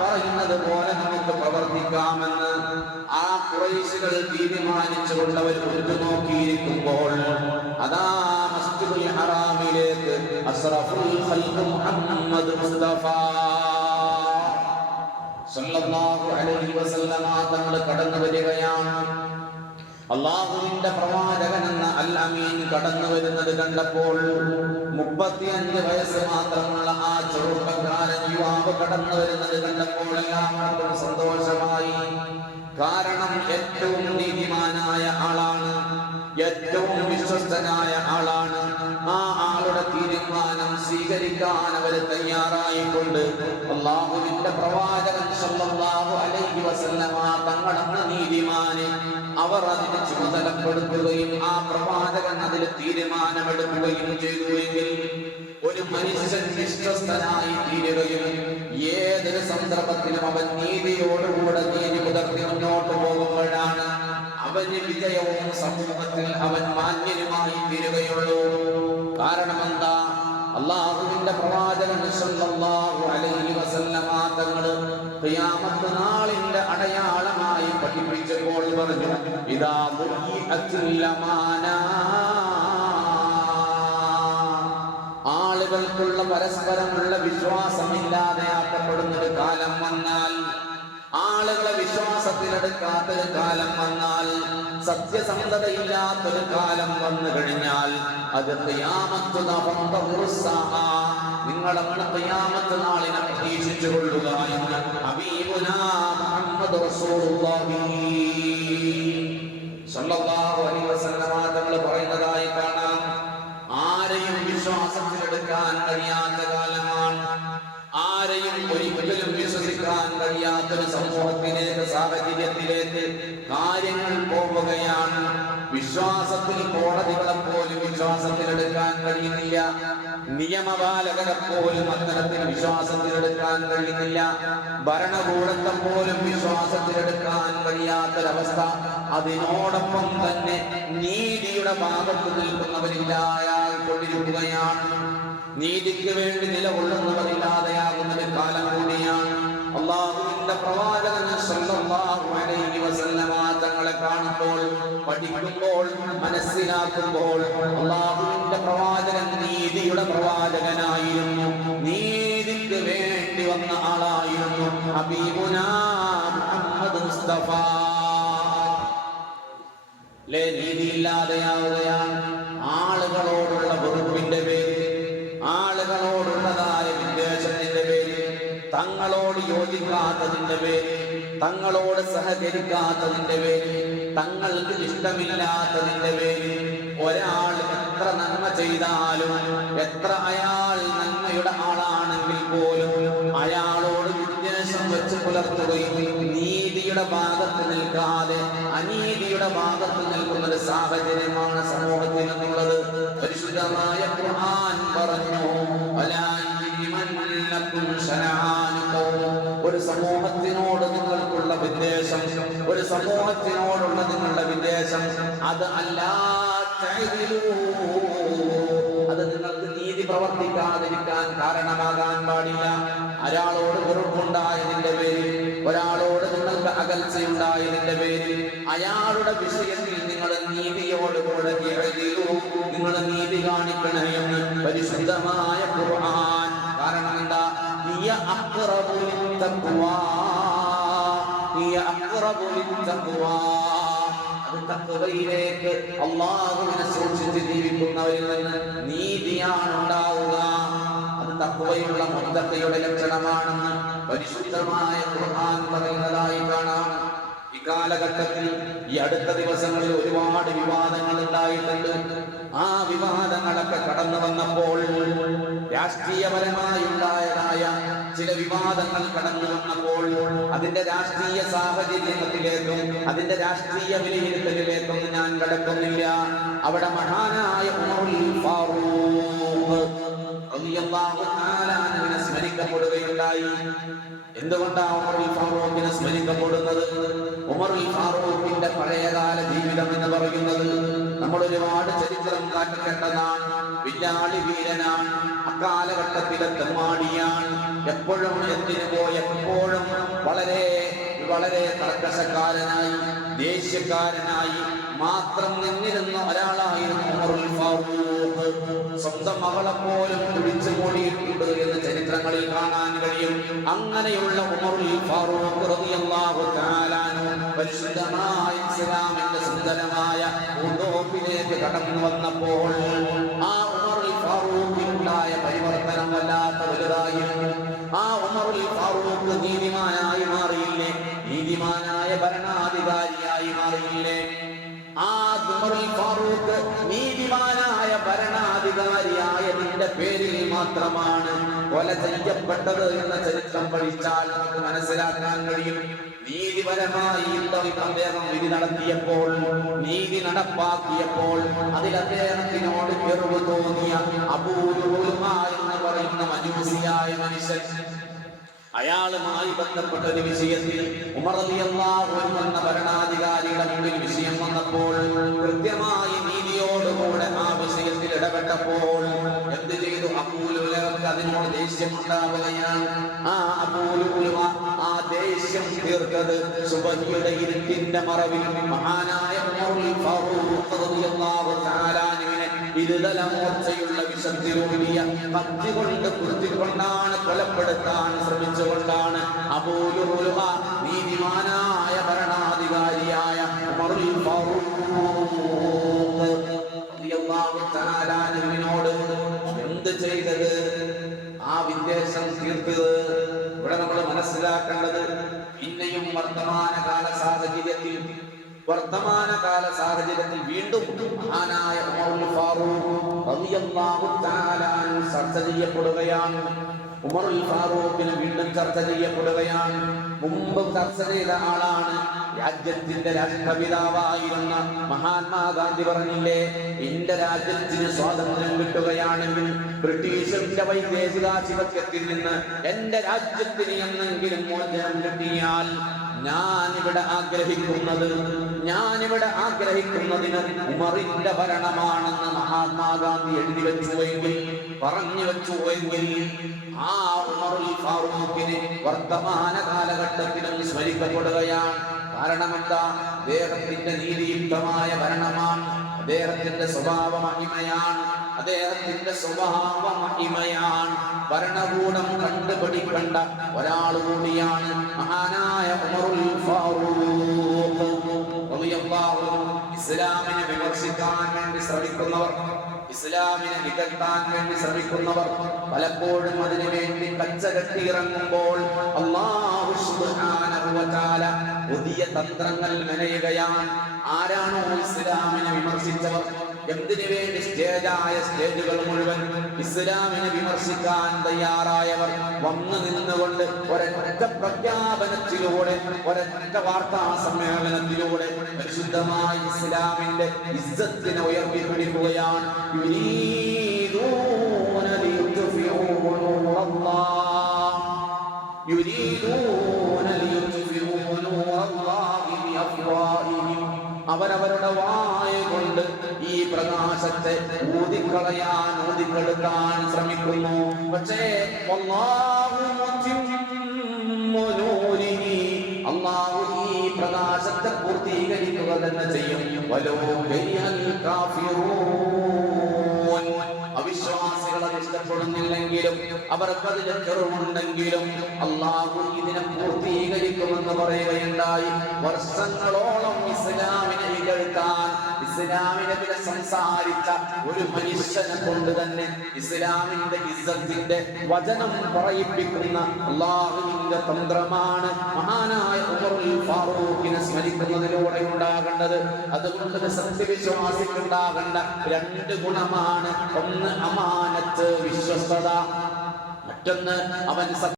പറയുന്നത് പോലെ നമുക്ക് പ്രവർത്തിക്കാമെന്ന് ആ കുറേശുകൾ തീരുമാനിച്ചുകൊണ്ട് അവർ ഉറ്റുനോക്കിയിരിക്കുമ്പോൾ അതാ മസ്ജിദുൽ ഹറാമിലേക്ക് അസ്റഫുൽ ഖൽഖ് മുഹമ്മദ് മുസ്തഫ. സല്ലല്ലാഹു അലൈഹി വസല്ലമ തങ്ങൾ കടന്നു വരികയാണ്. അള്ളാഹുവിന്റെ പ്രവാചകൻ അൽ കടന്നു വരുന്നത് കണ്ടപ്പോൾ മുപ്പത്തിയഞ്ച് വയസ്സ് മാത്രമുള്ള ആ ചെറുപ്പക്കാരൻ യുവാവ് കടന്നു വരുന്നത് കണ്ടപ്പോൾ എല്ലാവർക്കും സന്തോഷമായി. കാരണം ഏറ്റവും നീതിമാനായ ആളാണ് ഏറ്റവും വിശ്വസ്തനായ ആളാണ്. സ്വീകരിക്കാൻ അവർ തയ്യാറായിക്കൊണ്ട് അള്ളാഹുവിന്റെ പ്രവാചകൻ സല്ലല്ലാഹു അലൈഹി വസല്ലമ തങ്ങളെന്ന നീതിമാനെ അവർ അതിന് ചുമതലപ്പെടുത്തുകയും ആ പ്രവാചകൻ അതിൽ തീരുമാനമെടുക്കുകയും ചെയ്തു എങ്കിൽ ഒരു മനുഷ്യൻ വിശ്വസ്തനായി തീരുകയും ഏതൊരു സന്ദർഭത്തിലും അവൻ നീതിയോടുകൂടെ നീതി പുലർത്തി മുന്നോട്ട് പോകുമ്പോഴാണ് അവന് വിജയവും സമൂഹത്തിൽ അവൻ മാന്യനുമായി തീരുകയുള്ളൂ. കാരണം എന്താ അള്ളാഹുവിന്റെ പ്രവാചകൻ സല്ലല്ലാഹു അലൈഹി വസല്ലമ തങ്ങൾ ഖിയാമത്ത് നാളിന്റെ അടയാളമായി പഠിപ്പിച്ചപ്പോൾ പറഞ്ഞു ഇദാ ബുഇഅത്തിൽ അമാനാ ആളുകൾക്കുള്ള പരസ്പരമുള്ള വിശ്വാസമില്ലാതെയാക്കപ്പെടുന്ന വിശ്വാസത്തിലെടുക്കാത്തൊരു കാലം വന്നാൽ സത്യസന്ധതയില്ലാത്തൊരു കാലം വന്നു കഴിഞ്ഞാൽ അത് ഖിയാമത്ത് നിങ്ങളങ്ങനെ ഖിയാമത്ത് നാളിനെ പ്രതീക്ഷിച്ചു കൊള്ളുക എന്ന് അബീബുനാ സാഹചര്യത്തിലേക്ക് കാര്യങ്ങൾ പോവുകയാണ്. വിശ്വാസത്തിൽ കോടതികളെ പോലും വിശ്വാസത്തിലെടുക്കാൻ കഴിയുന്നില്ല. നിയമപാലകരെ പോലും അത്തരത്തിൽ വിശ്വാസത്തിലെടുക്കാൻ കഴിയുന്നില്ല. ഭരണകൂടത്തെ പോലും വിശ്വാസത്തിലെടുക്കാൻ കഴിയാത്തൊരവസ്ഥ. അതിനോടൊപ്പം തന്നെ നീതിയുടെ ഭാഗത്ത് നിൽക്കുന്നവരില്ലായാൽ കൊണ്ടിരിക്കുകയാണ് നീതിക്ക് വേണ്ടി നിലകൊള്ളുന്നവരില്ലാതെയാകുന്ന ഒരു കാലം കൂടിയാണ്. അള്ളാഹുവിന്റെ പ്രവാചകന് സല്ലല്ലാഹു അലൈഹി വസല്ലമ കാണുമ്പോൾ പഠിക്കുമ്പോൾ മനസ്സിലാക്കുമ്പോൾ അള്ളാഹുവിന്റെ പ്രവാചകൻ നീതിയുടെ പ്രവാചകനായിരുന്നു. നീതിക്ക് വേണ്ടി വന്ന ആളായിരുന്നു ഹബീബുനാ മുഹമ്മദ് മുസ്തഫ. നീതിയില്ലാതെയാവുകയാണ്. തങ്ങളോട് യോജിക്കാത്തതിന്റെ പേരിൽ തങ്ങളോട് സഹകരിക്കാത്തതിന്റെ പേരിൽ തങ്ങൾക്ക് ഇഷ്ടമില്ലാത്തതിന്റെ പേരിൽ ഒരാൾ എത്ര നന്മ ചെയ്താലും എത്ര അയാൾ നന്മയുടെ ആളാണെങ്കിൽ പോലും അയാളോട് വിദ്വേഷം വെച്ച് പുലർത്തുകയും നീതിയുടെ ഭാഗത്ത് നിൽക്കാതെ അനീതിയുടെ ഭാഗത്ത് നിൽക്കുന്ന ഒരു സാഹചര്യമാണ് സമൂഹത്തിൽ നിന്നുള്ളത് പരിശുദ്ധമായ ഖുർആൻ പറഞ്ഞു സമൂഹത്തിനോടുള്ള നിങ്ങളുടെ വിദേശം അത്. അത് നിങ്ങൾക്ക് നീതി പ്രവർത്തിക്കാതിരിക്കാൻ കാരണമാകാൻ പാടില്ല ഒരാളോട് വെറുപ്പുണ്ടായതിന്റെ പേരിൽ ഒരാളോട് നിങ്ങൾക്ക് അകൽച്ചയുണ്ടായതിന്റെ പേരിൽ അയാളുടെ വിഷയത്തിൽ നിങ്ങൾ നീതിയോടുകൂടെ കൂടെ നിങ്ങൾ നീതി കാണിക്കണേ എന്ന് പരിശുദ്ധമായ ഖുർആൻ കാരണം എന്താ നീയ അഖ്റബു ലിത്തഖ്വാ. അത് തഖ്വയിലേക്ക് അള്ളാഹുവിനെ സൂക്ഷിച്ച് ജീവിക്കുന്നവരിൽ നിന്ന് നീതിയാണ് ഉണ്ടാവുക അത് തക്കവയുള്ള മുത്തഖയുടെ ലക്ഷണമാണെന്ന് പരിശുദ്ധമായ ഖുർആൻ പറയുന്നതായി കാണാം. ഇക്കാലഘട്ടത്തിൽ ഈ അടുത്ത ദിവസങ്ങളിൽ ഒരുപാട് വിവാദങ്ങൾ ഉണ്ടായിട്ടുണ്ട്. ആ വിവാദങ്ങളൊക്കെ കടന്നു വന്നപ്പോൾ രാഷ്ട്രീയപരമായി ഉണ്ടായതായ ചില വിവാദങ്ങൾ കടന്നു വന്നപ്പോൾ അതിന്റെ രാഷ്ട്രീയ സാഹചര്യത്തിലേക്കും അതിന്റെ രാഷ്ട്രീയ വിലയിരുത്തലിലേക്കും ഞാൻ കടക്കുന്നില്ല. അവിടെ മഹാനായ സ്മരിക്കപ്പെടുകയുണ്ടായി. എന്തുകൊണ്ടാണ് ഉമറുൽ ഫാറൂഖിനെ സ്മരിക്കപ്പെടുന്നത്? ഉമറുൽ ഫാറൂഖിന്റെ പഴയകാല ജീവിതം എന്ന് പറയുന്നത് നമ്മൾ ഒരുപാട് ചരിത്രം കാട്ടിക്കേണ്ടതാണ് വില്ലാളി വീരനാണ്. അക്കാലഘട്ടത്തിലെ തെമ്മാടിയാൻ എപ്പോഴും എന്തിനു പോയ എപ്പോഴും വളരെ വളരെ തർക്കശക്കാരനായി ദേഷ്യക്കാരനായി മാത്രം നിന്നിരുന്ന ഒരാളായിരുന്നു സ്വന്തം മകളെ പോലും പിടിച്ചു മൂടിയിട്ടുണ്ട് എന്ന് ചരിത്രങ്ങളിൽ കാണാൻ കഴിയും. അങ്ങനെയുള്ള ഉമറുൽ ഫാറൂഖ് പരിശുദ്ധമായ ഇസ്ലാമിന്റെ സുന്ദരമായ കടന്നു വന്നപ്പോൾ ആ ഫാറൂഖിനുണ്ടായ പരിവർത്തനം വല്ലാത്ത വലുതായിരുന്നു. ആ ഉമറുൽ ഫാറൂഖ് നീതിമാനായി മാറിയില്ലേ? നീതിമാനായ ഭരണാധികാരിയായി മാറിയില്ലേ? ആ ഉമറുൽ ഫാറൂഖ് നീതിമാനായ ഭരണാധികാരിയായതിന്റെ പേരിൽ മാത്രമാണ് കൊല ചെയ്യപ്പെട്ടത് എന്ന ചരിത്രം പഠിച്ചാൽ നമുക്ക് മനസ്സിലാക്കാൻ കഴിയും. നീതിപരമായി യുദ്ധം അദ്ദേഹം വിധി നടത്തിയപ്പോൾ നീതി നടപ്പാക്കിയപ്പോൾ അതിൽ അദ്ദേഹത്തിനോട് ചെറുവ് തോന്നിയ അപൂർവ എന്ന് പറയുന്ന മജൂസിയായ മനുഷ്യൻ അയാളുമായി ബന്ധപ്പെട്ട ഒരു വിഷയത്തിൽ ഉമർ റളിയല്ലാഹു അൻഹു എന്ന ഭരണാധികാരിയുടെ മുന്നിൽ വിഷയം വന്നപ്പോൾ കൃത്യമായി നീതിയോടുകൂടെ ആ വിഷയത്തിൽ ഇടപെട്ടപ്പോൾ എന്ത് ചെയ്തു? അബൂലുലക്ക് അതിനോട് ദേഷ്യം ഉണ്ടാവുകയാണ്. തീർത്തത് സുബഹിയുടെ ഇരുട്ടിന്റെ മറവിൽ മഹാനായ ഉമറുൽ ഫാറൂഖ് റളിയല്ലാഹു തആല അൻഹുവിനെ ഇരുതല മൂർച്ചയുള്ള വിഷത്തിലൂന്നിയ കത്തി കൊണ്ട് കുത്തിക്കൊണ്ടാണ് കൊലപ്പെടുത്താൻ ശ്രമിച്ചുകൊണ്ടാണ് അബൂലുഹ വർത്തമാനകാല സാഹചര്യത്തിൽ വീണ്ടും മഹാനായ ചർച്ച ചെയ്യപ്പെടുകയാണ്. ഉമറുൽ ഫാറൂഖിന് വീണ്ടും ചർച്ച ചെയ്യപ്പെടുകയാണ്. മുമ്പ് ചർച്ച ചെയ്ത ആളാണ് രാജ്യത്തിന്റെ രാഷ്ട്രപിതാവായിരുന്ന മഹാത്മാഗാന്ധി പറഞ്ഞില്ലേ എന്റെ രാജ്യത്തിന് സ്വാതന്ത്ര്യം കിട്ടുകയാണെങ്കിൽ ബ്രിട്ടീഷിന്റെ വൈദേശികാധിപത്യത്തിൽ നിന്ന് എന്റെ രാജ്യത്തിന് എന്നെങ്കിലും മോചനം കിട്ടിയാൽ ഞാൻ ഇവിടെ ആഗ്രഹിക്കുന്നത് ഞാൻ ഇവിടെ ആഗ്രഹിക്കുന്നതിന് ഉമറിന്റെ ഭരണമാണെന്ന് മഹാത്മാഗാന്ധി എഴുതി വെച്ചുവെങ്കിൽ പറഞ്ഞു വെച്ചു വെച്ചുവെങ്കിൽ ആ ഉമറുൽ ഫാറൂഖിന് വർത്തമാന കാലഘട്ടത്തിലും സ്മരിക്കപ്പെടുകയാണ്. കാരണം എന്താ അദ്ദേഹത്തിന്റെ നീതിയുക്തമായ ഭരണമാണ്. അദ്ദേഹത്തിന്റെ സ്വഭാവ മഹിമയാണ് അദ്ദേഹത്തിന്റെ സ്വഭാവ മഹിമയാണ് ഭരണകൂടം കണ്ടുപിടിക്കേണ്ട ഒരാൾ കൂടിയാണ് മഹാനായ ഉമറുൽ ഫാറൂഖ്. ഇസ്ലാമിനെ വിമർശിക്കാൻ വേണ്ടി ശ്രമിക്കുന്നവർ ഇസ്ലാമിനെ നികത്താൻ വേണ്ടി ശ്രമിക്കുന്നവർ പലപ്പോഴും അതിനു വേണ്ടി കച്ച കെട്ടിയിറങ്ങുമ്പോൾ അല്ലാഹു സുബ്ഹാനഹു വ തആല പുതിയ തന്ത്രങ്ങൾ മെനയുകയാണ്. ആരാണോ ഇസ്ലാമിനെ വിമർശിച്ചവർ? എന്തിനു വേണ്ടി സ്റ്റേജായ സ്റ്റേജുകൾ മുഴുവൻ ഇസ്ലാമിനെ വിമർശിക്കാൻ തയ്യാറായവർ വന്നു നിന്നുകൊണ്ട് ഒരൊറ്റ പ്രഖ്യാപനത്തിലൂടെ ഒരൊറ്റ വാർത്താ സമ്മേളനത്തിലൂടെ പരിശുദ്ധമായ ഇസ്ലാമിന്റെ ഇസ്സത്തിനെ ഉയർത്തിപ്പിടിക്കുകയാണ്. പിടിക്കുകയാണ് അവരവരുടെ വായ പ്രകാശത്തെ ഊതിക്കളയാൻ ഊതിക്കെടുക്കാൻ ശ്രമിക്കുന്നു. പക്ഷേ. അള്ളാഹു ഈ പ്രകാശത്തെ പൂർത്തീകരിക്കുക തന്നെ ചെയ്യും. അത് ഇഷ്ടപ്പെടുന്നില്ലെങ്കിലും അവർക്ക് അതിൽ ചെറുമുണ്ടെങ്കിലും അള്ളാഹു ഇതിനെ പൂർത്തീകരിക്കുമെന്ന് പറയുകയുണ്ടായി. വർഷങ്ങളോളം ഇസ്ലാമിനെ ഇകഴ്ത്താൻ ഇസ്ലാമിനെതിരെ സംസാരിച്ച ഒരു മനുഷ്യനെ കൊണ്ട് തന്നെ ഇസ്ലാമിന്റെ ഇസ്സത്തിന്റെ വചനം പറയിപ്പിക്കുന്ന അള്ളാഹുവിന്റെ തന്ത്രമാണ് മഹാനായ ഫാറൂഖിനെ സ്മരിക്കുന്നതിലൂടെ ഉണ്ടാകേണ്ടത്. അതുകൊണ്ട് സത്യവിശ്വാസിക്കുണ്ടാകേണ്ട രണ്ട് ഗുണമാണ്. ഒന്ന് അമാനത്ത് വിശ്വസ്തത മറ്റൊന്ന് അവൻ